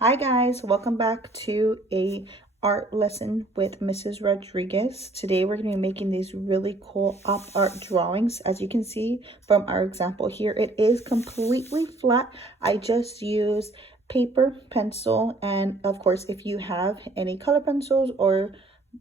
Hi guys, welcome back to a art lesson with Mrs. Rodriguez. Today we're going to be making these really cool op art drawings. As you can see from our example here, it is completely flat. I just use paper, pencil, and of course if you have any color pencils or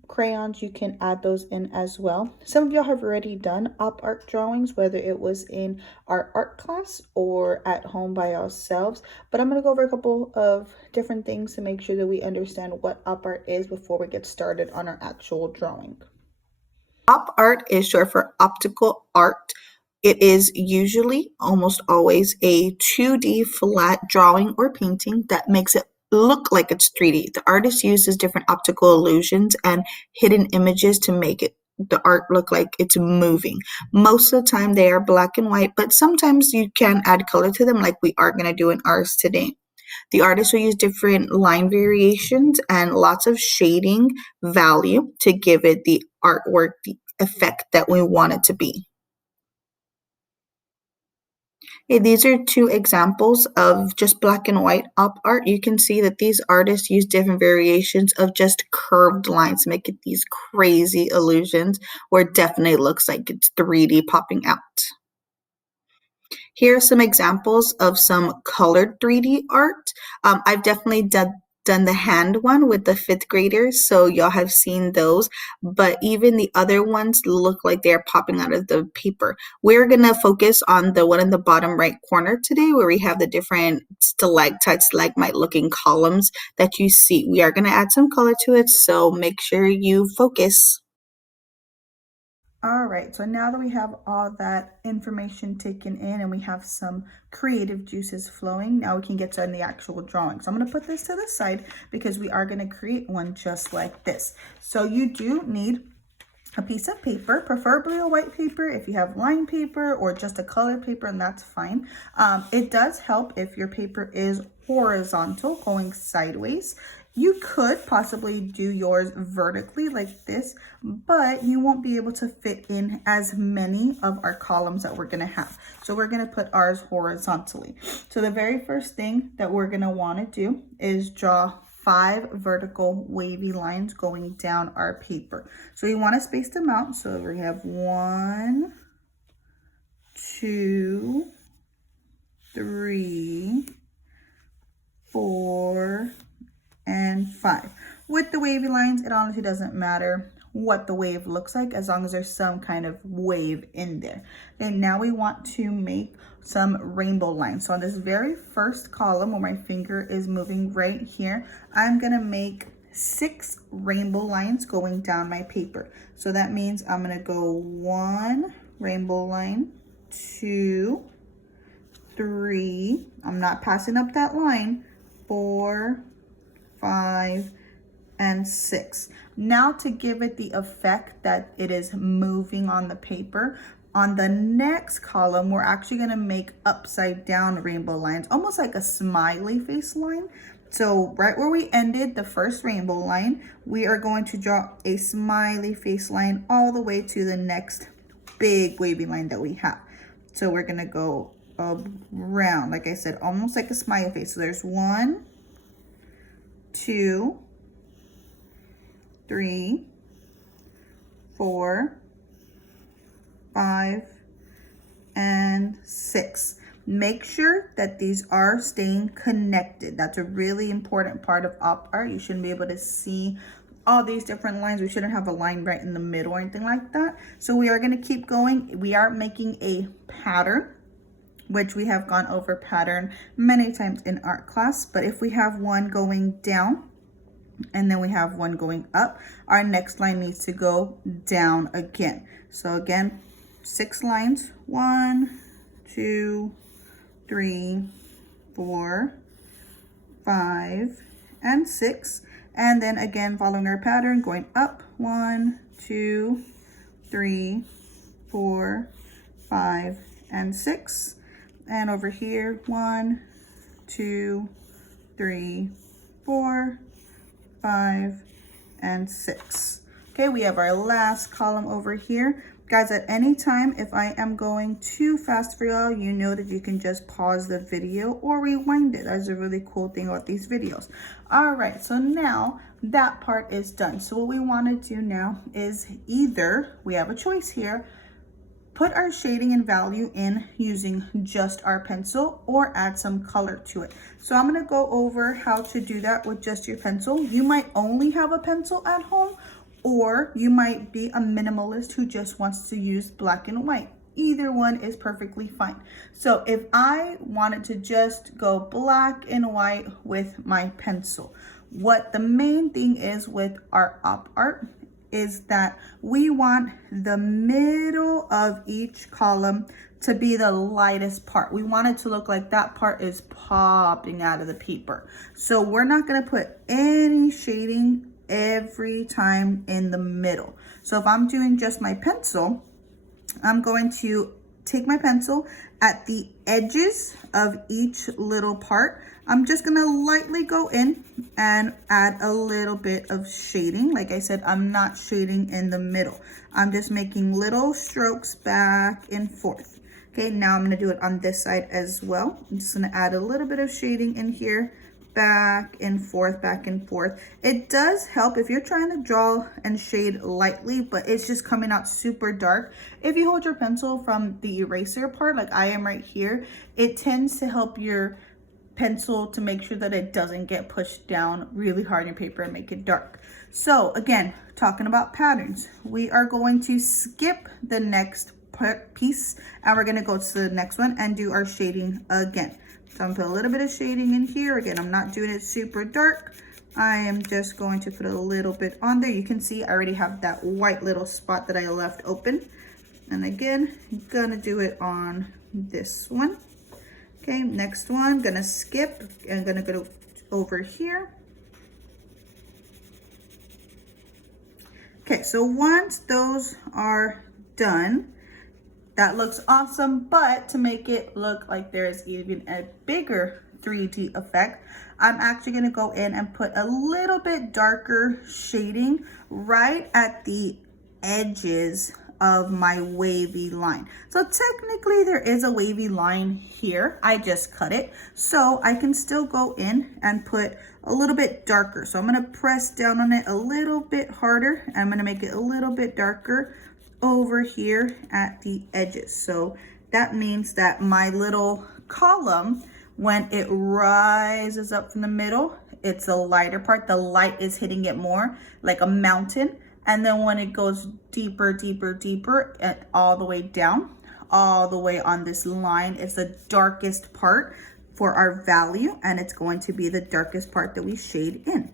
crayons, you can add those in as well. Some of y'all have already done op art drawings, whether it was in our art class or at home by ourselves, but I'm going to go over a couple of different things to make sure that we understand what op art is before we get started on our actual drawing. Op art is short for optical art. It is usually, almost always, a 2D flat drawing or painting that makes it look like it's 3D. The artist uses different optical illusions and hidden images to make the art look like it's moving. Most of the time they are black and white, but sometimes you can add color to them like we are going to do in ours today. The artist will use different line variations and lots of shading value to give it the artwork, the effect that we want it to be. Okay, these are two examples of just black and white op art. You can see that these artists use different variations of just curved lines to make it these crazy illusions where it definitely looks like it's 3D popping out. Here are some examples of some colored 3D art. I've definitely done the hand one with the fifth graders, so y'all have seen those, but even the other ones look like they're popping out of the paper. We're gonna focus on the one in the bottom right corner today where we have the different stalactite, stalagmite looking columns that you see. We are gonna add some color to it, so make sure you focus. All right, so now that we have all that information taken in and we have some creative juices flowing, now we can get to the actual drawing. So I'm gonna put this to the side because we are gonna create one just like this. So you do need a piece of paper, preferably a white paper. If you have line paper or just a color paper, and that's fine. It does help if your paper is horizontal, going sideways. You could possibly do yours vertically like this, but you won't be able to fit in as many of our columns that we're gonna have. So we're gonna put ours horizontally. So the very first thing that we're gonna wanna do is draw 5 vertical wavy lines going down our paper. So you want to space them out. So we have 1, 2, 3, 4, and 5. With the wavy lines, it honestly doesn't matter what the wave looks like as long as there's some kind of wave in there. And now we want to make some rainbow lines. So on this very first column where my finger is moving right here, I'm gonna make 6 rainbow lines going down my paper. So that means I'm gonna go 1 rainbow line, 2, 3, I'm not passing up that line, 4, 5, and 6. Now to give it the effect that it is moving on the paper, on the next column, we're actually gonna make upside down rainbow lines, almost like a smiley face line. So right where we ended the first rainbow line, we are going to draw a smiley face line all the way to the next big wavy line that we have. So we're gonna go around, like I said, almost like a smiley face. So there's 1, 2, 3, 4, 5, and 6. Make sure that these are staying connected. That's a really important part of op art. You shouldn't be able to see all these different lines. We shouldn't have a line right in the middle or anything like that. So we are going to keep going. We are making a pattern, which we have gone over pattern many times in art class. But if we have one going down, and then we have one going up, our next line needs to go down again. So again, 6 lines, 1, 2, 3, 4, 5, and 6. And then again, following our pattern, going up, 1, 2, 3, 4, 5, and 6. And over here, 1, 2, 3, 4, 5, and 6. Okay, we have our last column over here. Guys, at any time, if I am going too fast for y'all, you know that you can just pause the video or rewind it. That's a really cool thing about these videos. All right, so now that part is done. So what we want to do now is either, we have a choice here, put our shading and value in using just our pencil or add some color to it. So I'm gonna go over how to do that with just your pencil. You might only have a pencil at home, or you might be a minimalist who just wants to use black and white. Either one is perfectly fine. So if I wanted to just go black and white with my pencil, what the main thing is with our op art is that we want the middle of each column to be the lightest part. We want it to look like that part is popping out of the paper. So we're not gonna put any shading every time in the middle. So if I'm doing just my pencil, I'm going to take my pencil at the edges of each little part. I'm just gonna lightly go in and add a little bit of shading. Like I said, I'm not shading in the middle. I'm just making little strokes back and forth. Okay, now I'm gonna do it on this side as well. I'm just gonna add a little bit of shading in here, back and forth, back and forth. It does help if you're trying to draw and shade lightly, but it's just coming out super dark. If you hold your pencil from the eraser part, like I am right here, it tends to help your pencil to make sure that it doesn't get pushed down really hard in your paper and make it dark. So again, talking about patterns, we are going to skip the next piece and we're gonna go to the next one and do our shading again. So I'm gonna put a little bit of shading in here. Again, I'm not doing it super dark. I am just going to put a little bit on there. You can see I already have that white little spot that I left open. And again, I'm gonna do it on this one. Okay, next one, gonna skip and gonna go over here. Okay, so once those are done, that looks awesome, but to make it look like there's even a bigger 3D effect, I'm actually gonna go in and put a little bit darker shading right at the edges of my wavy line. So technically there is a wavy line here. I just cut it. So I can still go in and put a little bit darker. So I'm gonna press down on it a little bit harder. And I'm gonna make it a little bit darker over here at the edges. So that means that my little column, when it rises up from the middle, it's a lighter part. The light is hitting it more like a mountain. And then when it goes deeper, deeper, deeper, and all the way down, all the way on this line, it's the darkest part for our value, and it's going to be the darkest part that we shade in.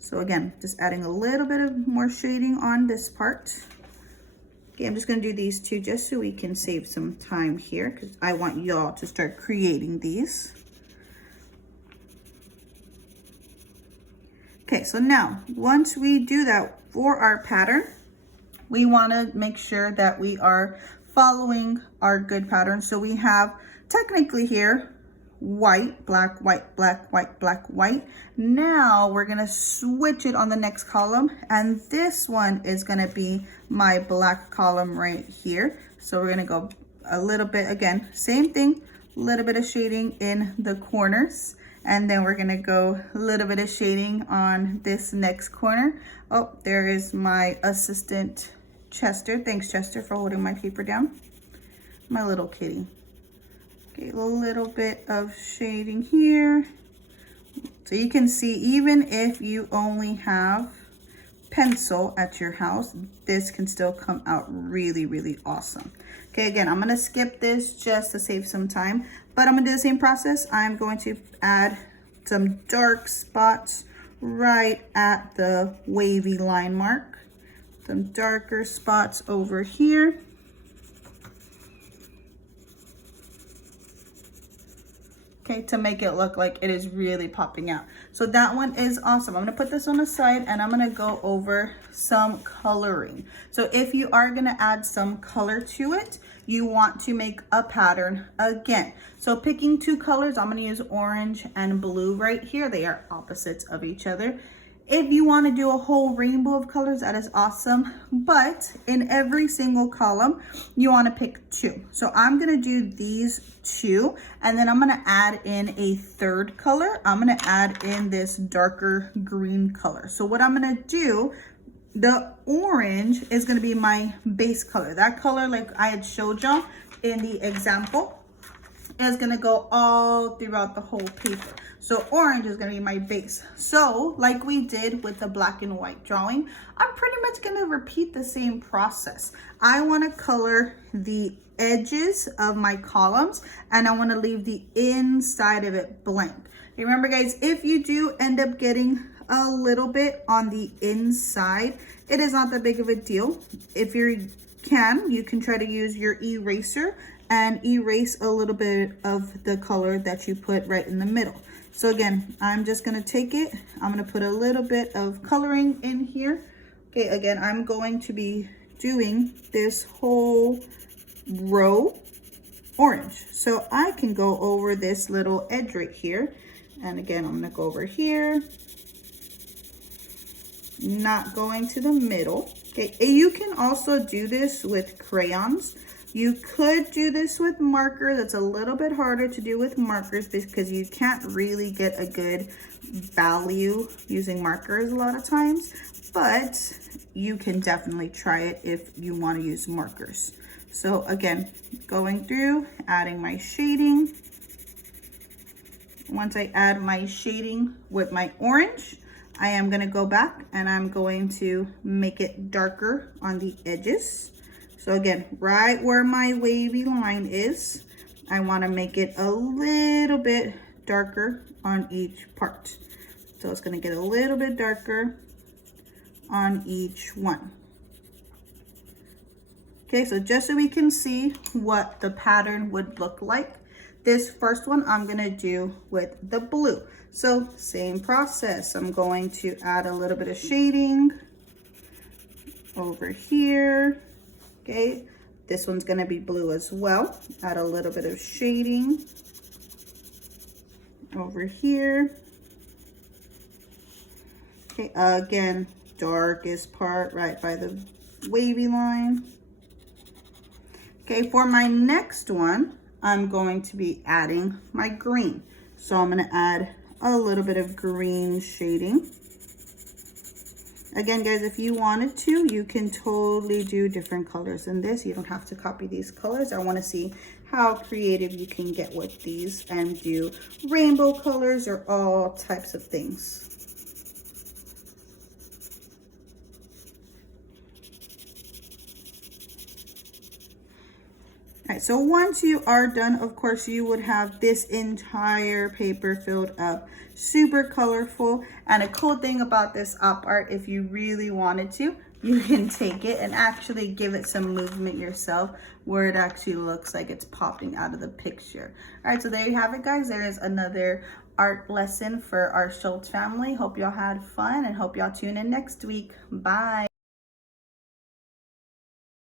So again, just adding a little bit of more shading on this part. Okay, I'm just gonna do these two just so we can save some time here because I want y'all to start creating these. Okay, so now, once we do that for our pattern, we wanna make sure that we are following our good pattern. So we have technically here, white, black, white, black, white, black, white. Now we're gonna switch it on the next column, and this one is gonna be my black column right here. So we're gonna go a little bit, again, same thing, a little bit of shading in the corners, and then we're gonna go a little bit of shading on this next corner. Oh, there is my assistant, Chester. Thanks, Chester, for holding my paper down. My little kitty. Okay, a little bit of shading here. So you can see, even if you only have pencil at your house, this can still come out really, really awesome. Okay, again, I'm gonna skip this just to save some time, but I'm gonna do the same process. I'm going to add some dark spots right at the wavy line mark. Some darker spots over here. Okay, to make it look like it is really popping out. So that one is awesome. I'm gonna put this on the side and I'm gonna go over some coloring. So if you are gonna add some color to it, you want to make a pattern again. So picking two colors, I'm gonna use orange and blue right here. They are opposites of each other. If you want to do a whole rainbow of colors, that is awesome. But in every single column, you want to pick 2. So I'm going to do these 2, and then I'm going to add in a third color. I'm going to add in this darker green color. So what I'm going to do, the orange is going to be my base color. That color, like I had showed y'all in the example, is going to go all throughout the whole paper. So orange is going to be my base. So like we did with the black and white drawing, I'm pretty much going to repeat the same process. I want to color the edges of my columns, and I want to leave the inside of it blank. Remember guys, if you do end up getting a little bit on the inside, it is not that big of a deal. If you can try to use your eraser and erase a little bit of the color that you put right in the middle. So again, I'm just gonna take it, I'm gonna put a little bit of coloring in here. Okay, again, I'm going to be doing this whole row orange. So I can go over this little edge right here. And again, I'm gonna go over here, not going to the middle. Okay, you can also do this with crayons. You could do this with marker. That's a little bit harder to do with markers because you can't really get a good value using markers a lot of times, but you can definitely try it if you want to use markers. So again, going through, adding my shading. Once I add my shading with my orange, I am going to go back and I'm going to make it darker on the edges. So again, right where my wavy line is, I want to make it a little bit darker on each part. So it's going to get a little bit darker on each one. Okay, so just so we can see what the pattern would look like, this first one I'm going to do with the blue. So same process. I'm going to add a little bit of shading over here. Okay, this one's going to be blue as well. Add a little bit of shading over here. Okay, again, darkest part right by the wavy line. Okay, for my next one, I'm going to be adding my green. So I'm going to add a little bit of green shading. Again, guys, if you wanted to, you can totally do different colors in this. You don't have to copy these colors. I want to see how creative you can get with these and do rainbow colors or all types of things. All right, so once you are done, of course, you would have this entire paper filled up, super colorful. And a cool thing about this op art, if you really wanted to, you can take it and actually give it some movement yourself where it actually looks like it's popping out of the picture. All right, so there you have it, guys. There is another art lesson for our Schultz family. Hope y'all had fun and hope y'all tune in next week. Bye.